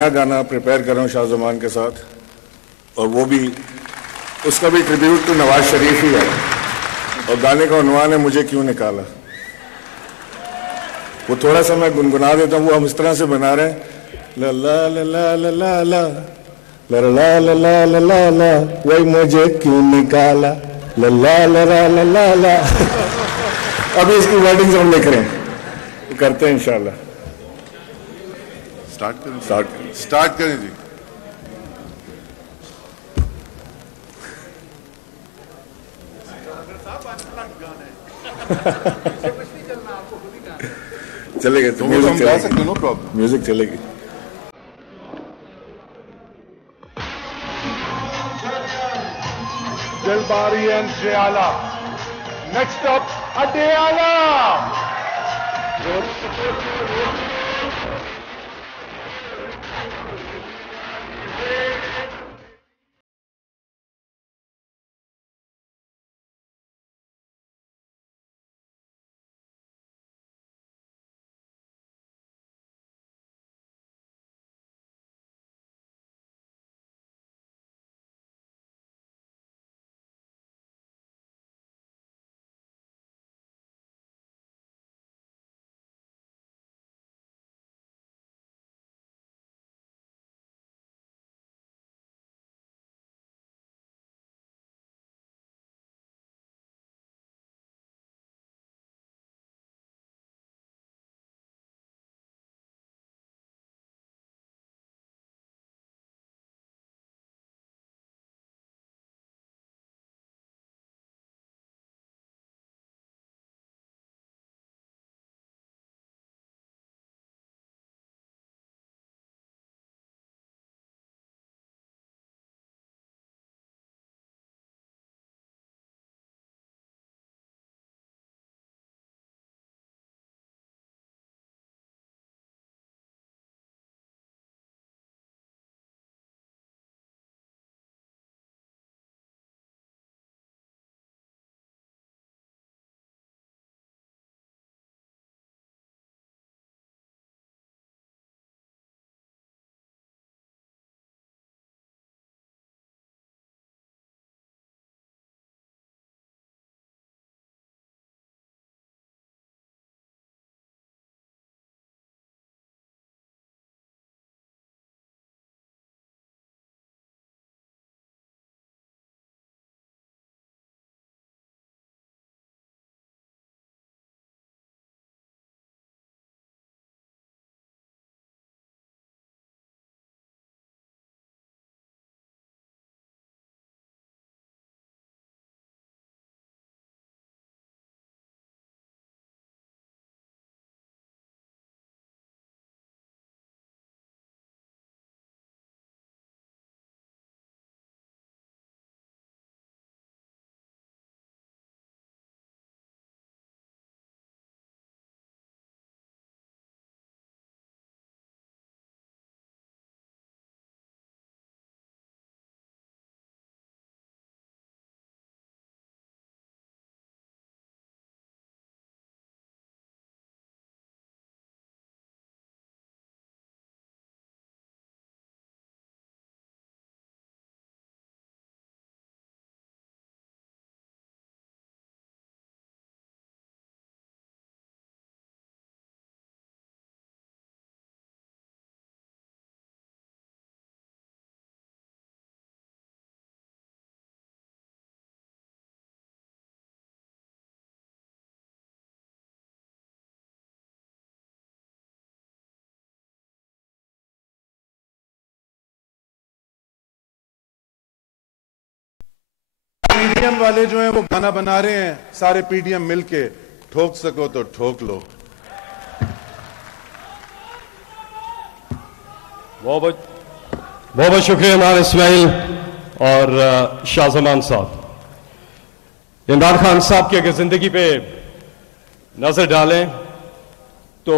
नया गाना प्रिपेयर कर रहा हूँ शाहजमान के साथ, और वो भी उसका भी ट्रिब्यूट टू नवाज शरीफ ही है। और गाने का उन्वान है मुझे क्यों निकाला। वो थोड़ा सा मैं गुनगुना देता हूँ। वो हम इस तरह से बना रहे हैं, ला ला ला ला ला ला ला ला ला ला ला ला ला ला, वही मुझे क्यों निकाला, ला ला ला ला ला ला ला। अभी इसकी वर्डिंग्स हम लिख रहे हैं, करते हैं इंशाल्लाह। स्टार्ट करें जी। चलेगा तो म्यूजिक गा सकते, नो प्रॉब्लम। म्यूजिक चलेगी। Dilbari and Jayala. Next up, Adeyala. PDM वाले जो हैं वो गाना बना रहे हैं, सारे पीडीएम मिलके ठोक सको तो ठोक लो। बहुत बहुत शुक्रिया इमरान इस्माइल और शाहजमान साहब। इमरान खान साहब की अगर जिंदगी पे नजर डालें तो